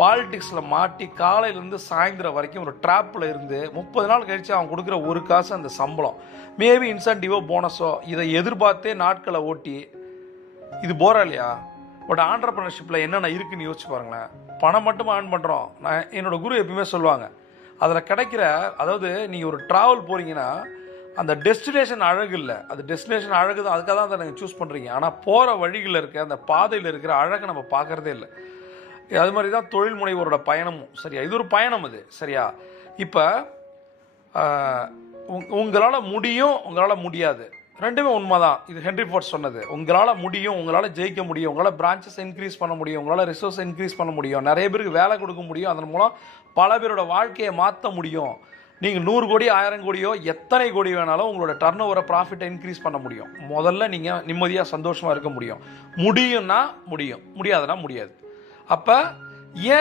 பாலிடிக்ஸில் மாட்டி காலையிலேருந்து சாயந்தரம் வரைக்கும் ஒரு ட்ராப்பில் இருந்து 30 நாள் கழித்து அவன் கொடுக்குற ஒரு காசு அந்த சம்பளம், மேபி இன்சென்டிவோ போனஸோ, இதை எதிர்பார்த்தே நாட்களை ஓட்டி இது போகிறா இல்லையா? பட் ஆண்டர்பிரினர்ஷிப்பில் என்னென்ன இருக்குன்னு யோசிச்சு பாருங்களேன். பணம் மட்டும் ஏர்ன் பண்ணுறோம். நான் என்னோட குரு எப்பயுமே சொல்லுவாங்க, அதில் கிடைக்கிற, அதாவது நீங்கள் ஒரு ட்ராவல் போகிறீங்கன்னா அந்த டெஸ்டினேஷன் அழகு இல்லை, அது டெஸ்டினேஷன் அழகு தான், அதுக்காக தான் அதை நீங்கள் சூஸ் பண்ணுறீங்க. ஆனால் போகிற வழிகளில் இருக்க அந்த பாதையில் இருக்கிற அழகை நம்ம பார்க்குறதே இல்லை. அது மாதிரி தான் தொழில் முனைவோரோட பயணமும். சரியா? இது ஒரு பயணம் அது. சரியா? இப்போ உங்களால் முடியும், உங்களால் முடியாது, ரெண்டுமே உண்மை தான். இது ஹென்ரி ஃபோர்ட் சொன்னது. உங்களால் முடியும், உங்களால் ஜெயிக்க முடியும், உங்களால் பிரான்ச்சஸ் இன்க்ரீஸ் பண்ண முடியும், உங்களால் ரிசோர்ஸ் இன்க்ரீஸ் பண்ண முடியும், நிறைய பேருக்கு வேலை கொடுக்க முடியும், அதன் மூலம் பல பேரோட வாழ்க்கையை மாற்ற முடியும். நீங்கள் 100 கோடி 1000 கோடியோ எத்தனை கோடி வேணாலும் உங்களோட டர்ன் ஓவரை ப்ராஃபிட்டை இன்க்ரீஸ் பண்ண முடியும். முதல்ல நீங்கள் நிம்மதியாக சந்தோஷமாக இருக்க முடியும். முடியும்னா முடியும், முடியாதுன்னா முடியாது. அப்போ ஏன்